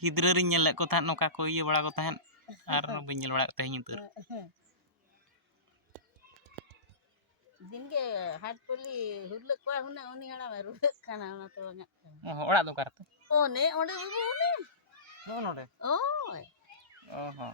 गिद्रा रिन nail को ताहन नोका को इया बड़ा को ताहन आर बइन नेल बड़ा को तेहन उतर दिन के हाट पोली हुरल को हुना उनी हड़ा में रुल खाना ना तो गा ओड़ा दो कार तो ओने ओडे ओने नो नोडे ओय ओहो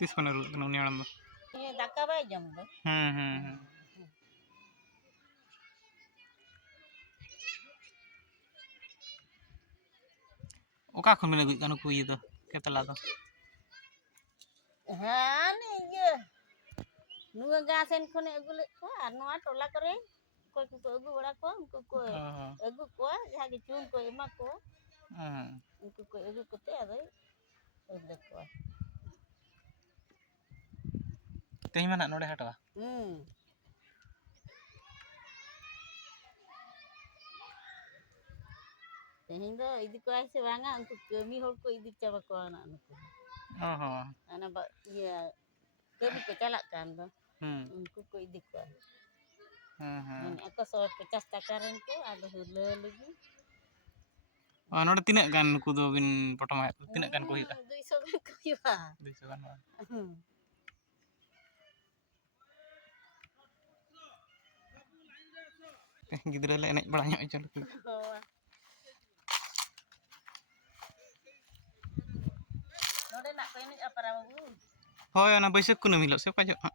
तीस कोने रुल कनो नियाम दो ये दाका बाय जम दो ओका खन में गुज कनो को इया दो केतला दो हां ने ये नुआ गासेन खने अगुले को आर नोआ टोला करे कोई को अगु बड़ा को उनको को अगु को जहा के चून को एमा को उनको को अगु कोते आदे अगले को तेही माना नोडे हटवा तेही दो इदी को आइसे वांगा उनको कमी होड़ को इदी चाबा को आना उनको ana ba ya kami ko calak kan do uनको को इदी को man ako so 50 takaran ko ado hule lagi नोडे तिना गान नुकु दो बिन पटमा तिना गान को हिता 200 gan ko hiwa 200 गान गिद्रा ले एनेज बड़ा ᱧᱚᱜ चल नोडे ना को एनेज अपरा बाबू होय ना बैसक कुनो मिलो से पाजो हां